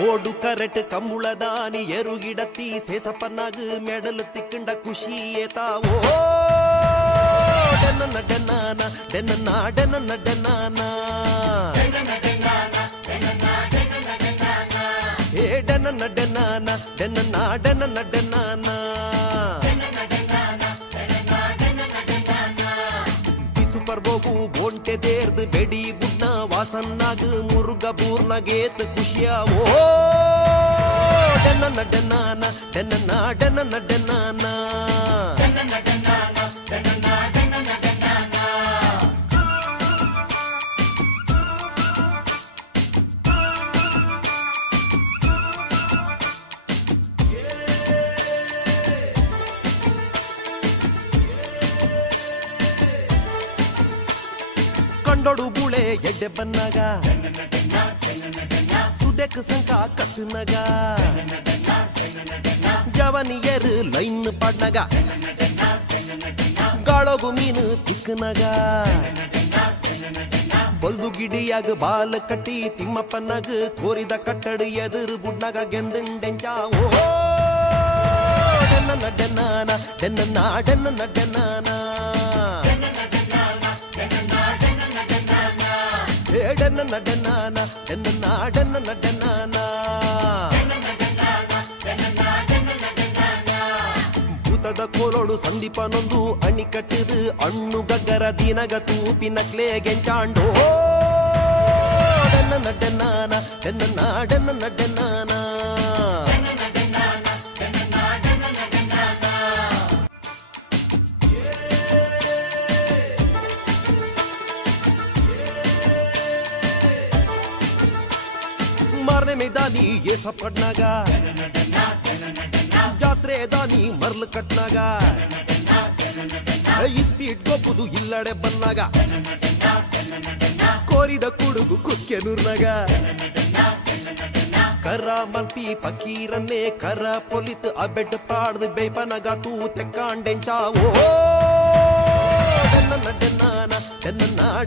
ஓடு கரட்டு கம்முளதானி எருகிடத்தி சேசப்பன்னாகு medal திக்குண்ட குஷியே Tao டென்ன டென்னானா டென்னா டென்ன டென்னானா ஏ டென்ன டென்னானா டென்னா டென்ன டென்னானா super ಬೋಗು ಬೋಂಟೆ ದೇರ್ದು ಬೆಡಿ ಬುಡ್ನ ವಾಸನ್ನಾಗ Muruga ಬೂರ್ನ ಗೇತ್ ಖುಷಿಯ ಓ ಡನ್ನ ಡನ್ನಾನ ಡನ್ನ ಡನ್ನ ಡನ್ನಾನ ಕಂಡೊಡು ಬುಳೆ ಎಡ್ಡೆ ಬನ್ನಗ ಸುದೆಕ್ ಸಂಕ ಕತ್ತನಗ ಜವನಿಯರು ಲೈನ್ ಪಡ್ನಗ ಗಾಳಗು ಮೀನು ತಿಕ್ಕನಗ ಬಲ್ದು ಗಿಡಿಯಾಗ ಬಾಲ ಕಟ್ಟಿ ತಿಮ್ಮಪ್ಪನಗ ಕೋರಿದ ಕಟ್ಟಡು ಎದುರು ಬುಡ್ನಗ ಗೆಂದಂಡೆಂಚ ಓ ಡನ್ನ ಡನ್ನಾನ ಡನ್ನ ಡನ್ನ ಡನ್ನಾನ ಡನ್ನ ಡನ್ನಾನ ಡನ್ನ ಡನ್ನಾನ ಭೂತದ ಕೋಲೋಡು ಸಂದೀಪನೊಂದು ಅಣಿ ಕಟ್ಟಿದು ಅಣ್ಣು ಗಗ್ಗರ ದಿನಗ ತೂಪಿನ ಕ್ಲೇ ಗೆಂಚಾಂಡೋ ಡನ್ನ ಡನ್ನಾನ ಡನ್ನ ಡನ್ನಾನ ಮಾರನೇ ಮೈದಾನಿ ಏಸ ಪಡ್ನಾಗ ಜಾತ್ರೆ ದಾನಿ ಮರ್ಲು ಕಟ್ನಾಗ ಈ ಸ್ಪೀಡ್ ಗೊಬ್ಬುದು ಇಲ್ಲಡೆ ಬನ್ನಾಗ ಕೋರಿದ ಕುಡುಗು ಕುಕ್ಕೆನೂರ್ನಾಗ ಕರ ಮಲ್ಪಿ ಪಕೀರನ್ನೇ ಕರ ಪೊಲಿತ್ ಅಬೆಡ್ ಪಾಡ್ದು ಬೇಪನಗ ತೂ ತೆಕ್ಕಾಂಡೆಂಚಾವೋ ಡನ್ನ ಡನ್ನಾನ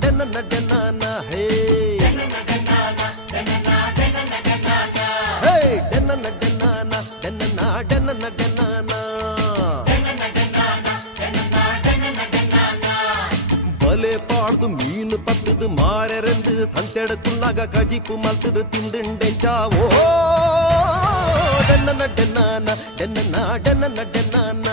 ಡನ್ನ ಡನ್ನಾನ ಹೇ ಬಲೆ ಪಾಡ್ದು ಮೀನು ಪತ್ತದು ಮಾರೆರೆಂದು ಸಂತೆಡಕುನ್ನಾಗ ಕಜಿಪು ಮಲ್ತದು ತಿಂದಿಂಡೆಂಚಾವೋ ಡನ್ನ ಡನ್ನಾನ ಡನ್ನ ಡನ್ನಾನ